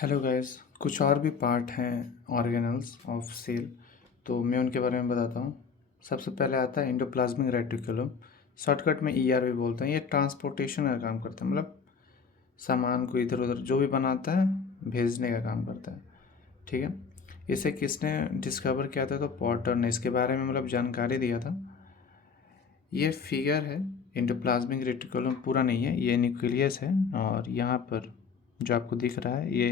Hello guys, कुछ और भी पार्ट हैं ऑर्गेनल्स ऑफ सेल, तो मैं उनके बारे में बताता हूँ। सबसे पहले आता है एंडोप्लाज्मिक रेटिकुलम। शॉर्टकट में ईआर भी बोलते हैं। ये ट्रांसपोर्टेशन का काम करता है, मतलब सामान को इधर उधर जो भी बनाता है भेजने का काम करता है। ठीक है, इसे किसने डिस्कवर किया था? तो पॉटर ने इसके बारे में मतलब जानकारी दिया था। ये फिगर है, एंडोप्लाज्मिक रेटिकुलम पूरा नहीं है, ये न्यूक्लियस है। और यहाँ पर जो आपको दिख रहा है ये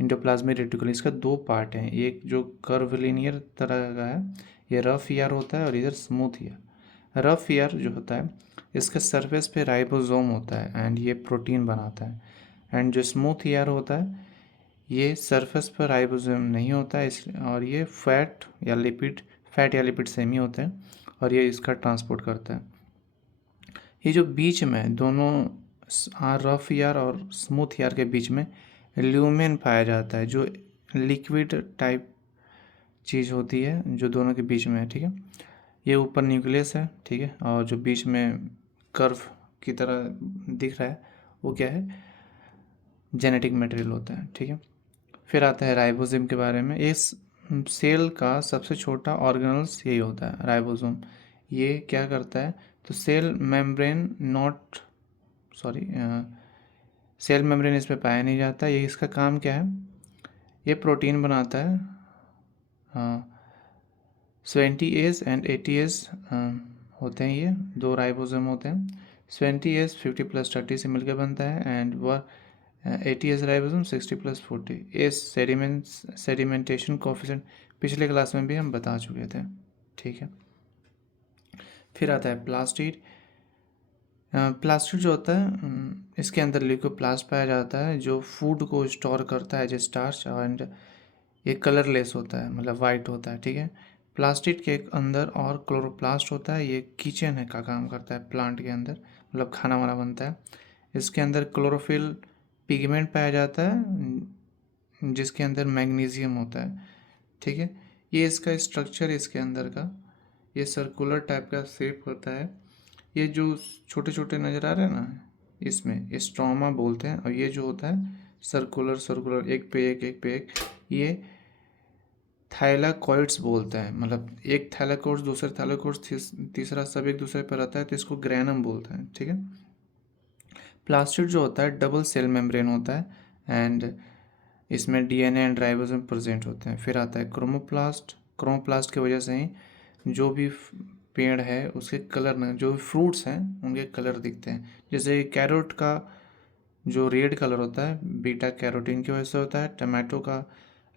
एंडोप्लाज्मिक रेटिकुलम। इसका दो पार्ट हैं, एक जो कर्वलिनियर तरह का है, ये रफ ईयर होता है, और इधर स्मूथ ईयर। रफ ईयर जो होता है इसके सरफेस पे राइबोसोम होता है एंड ये प्रोटीन बनाता है। एंड जो स्मूथ ईयर होता है ये सरफेस पर राइबोसोम नहीं होता है, इस और ये फैट या लिपिड सेम ही होते हैं, और ये इसका ट्रांसपोर्ट करता है। ये जो बीच में दोनों रफ ईयर और स्मूथ ईयर के बीच में ल्यूमेन पाया जाता है, जो लिक्विड टाइप चीज़ होती है जो दोनों के बीच में है। ठीक है, ये ऊपर न्यूक्लियस है, ठीक है, और जो बीच में कर्व की तरह दिख रहा है वो क्या है? जेनेटिक मटेरियल होता है। ठीक है, फिर आता है राइबोसोम के बारे में। इस सेल का सबसे छोटा ऑर्गेनल्स यही होता है, राइबोसोम। ये क्या करता है? तो सेल मेम्ब्रेन इसमें पाया नहीं जाता। ये इसका काम क्या है? ये प्रोटीन बनाता है। हाँ, 20S एंड 80S होते हैं, ये दो राइबोसोम होते हैं। 20S 50+30 से मिलकर बनता है, एंड वह 80S ribosome 60+40। S sedimentation coefficient पिछले क्लास में भी हम बता चुके थे। ठीक है, फिर आता है प्लास्टिड। प्लास्टिड जो होता है इसके अंदर ल्यूकोप्लास्ट पाया जाता है, जो फूड को स्टोर करता है एज स्टार्च, एंड ये कलरलेस होता है, मतलब वाइट होता है। ठीक है, प्लास्टिड के अंदर और क्लोरोप्लास्ट होता है, ये किचन है का काम करता है प्लांट के अंदर, मतलब खाना वाना बनता है। इसके अंदर क्लोरोफिल पिगमेंट पाया जाता है जिसके अंदर मैग्नीशियम होता है। ठीक है, ये इसका स्ट्रक्चर इसके अंदर का ये सर्कुलर टाइप का शेप होता है। ये जो छोटे छोटे नज़र आ रहे हैं ना, इसमें स्ट्रोमा बोलते हैं, और ये जो होता है सर्कुलर सर्कुलर एक पे एक पे एक, ये थाइलाकॉइड्स बोलते हैं। मतलब एक थाइलाकॉइड्स दूसरे थाइलाकॉइड्स तीसरा सब एक दूसरे पर रहता है, तो इसको ग्रैनम बोलते हैं। ठीक है, प्लास्टिड जो होता है डबल सेल मेम्ब्रेन होता है, एंड इसमें डीएनए एंड राइबोसोम प्रेजेंट होते हैं। फिर आता है क्रोमोप्लास्ट। क्रोमोप्लास्ट की वजह से ही जो भी पेड़ है उसके कलर में, जो भी फ्रूट्स हैं उनके कलर दिखते हैं। जैसे कैरोट का जो रेड कलर होता है बीटा कैरोटीन की वजह से होता है, टमाटो का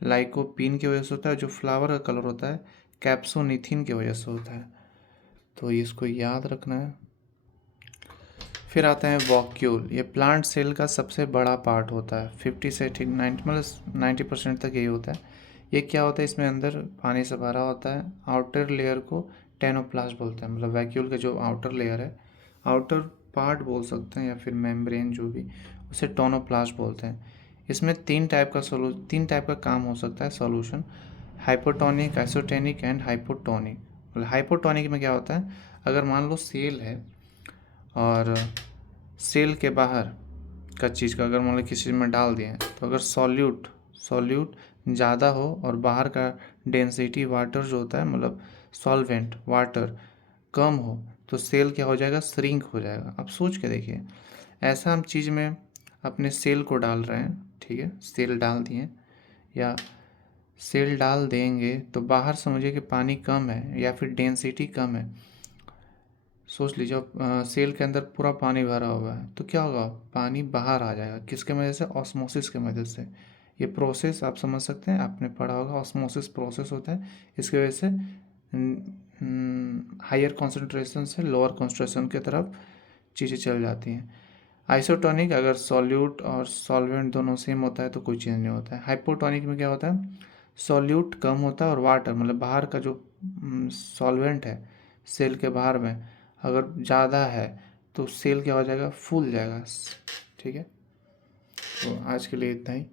लाइकोपीन की वजह से होता है, जो फ्लावर का कलर होता है कैप्सोनिथिन की वजह से होता है। तो इसको याद रखना है। फिर आते हैं वॉक्यूल। ये प्लांट सेल का सबसे बड़ा पार्ट होता है, 50 से ठीक 90 मतलब 90% तक यही होता है। ये क्या होता है? इसमें अंदर पानी से भरा होता है। आउटर लेयर को टेनोप्लास्ट बोलते हैं, मतलब वैक्यूल का जो आउटर लेयर है, आउटर पार्ट बोल सकते हैं, या फिर मेम्ब्रेन जो भी, उसे टोनोप्लास्ट बोलते हैं। इसमें तीन टाइप का काम हो सकता है सॉल्यूशन: हाइपोटोनिक, आइसोटेनिक एंड हाइपोटोनिक। मतलब हाइपोटोनिक में क्या होता है? अगर मान लो सेल है और सेल के बाहर का चीज़ का अगर मान लो किसी चीज़ में डाल दिए, तो अगर सॉल्यूट ज़्यादा हो और बाहर का डेंसिटी वाटर जो होता है, मतलब सॉल्वेंट वाटर कम हो, तो सेल क्या हो जाएगा? श्रिंक हो जाएगा। अब सोच के देखिए, ऐसा हम चीज़ में अपने सेल को डाल रहे हैं, ठीक है, सेल डाल दिए या सेल डाल देंगे, तो बाहर समझिए कि पानी कम है या फिर डेंसिटी कम है। सोच लीजिए सेल के अंदर पूरा पानी भरा हुआ है, तो क्या होगा? पानी बाहर आ जाएगा। किसके मदद से? ऑस्मोसिस के मदद से। ये प्रोसेस आप समझ सकते हैं, आपने पढ़ा होगा, ऑस्मोसिस प्रोसेस होता है। इसकी वजह से हायर कॉन्सेंट्रेशन से लोअर कॉन्सेंट्रेशन की तरफ चीज़ें चल जाती हैं। आइसोटोनिक, अगर सॉल्यूट और सॉल्वेंट दोनों सेम होता है तो कोई चेंज नहीं होता है। हाइपोटोनिक में क्या होता है? सॉल्यूट कम होता है और वाटर, मतलब बाहर का जो सॉल्वेंट है सेल के बाहर में, अगर ज़्यादा है तो सेल क्या हो जाएगा? फूल जाएगा। ठीक है, तो आज के लिए इतना ही।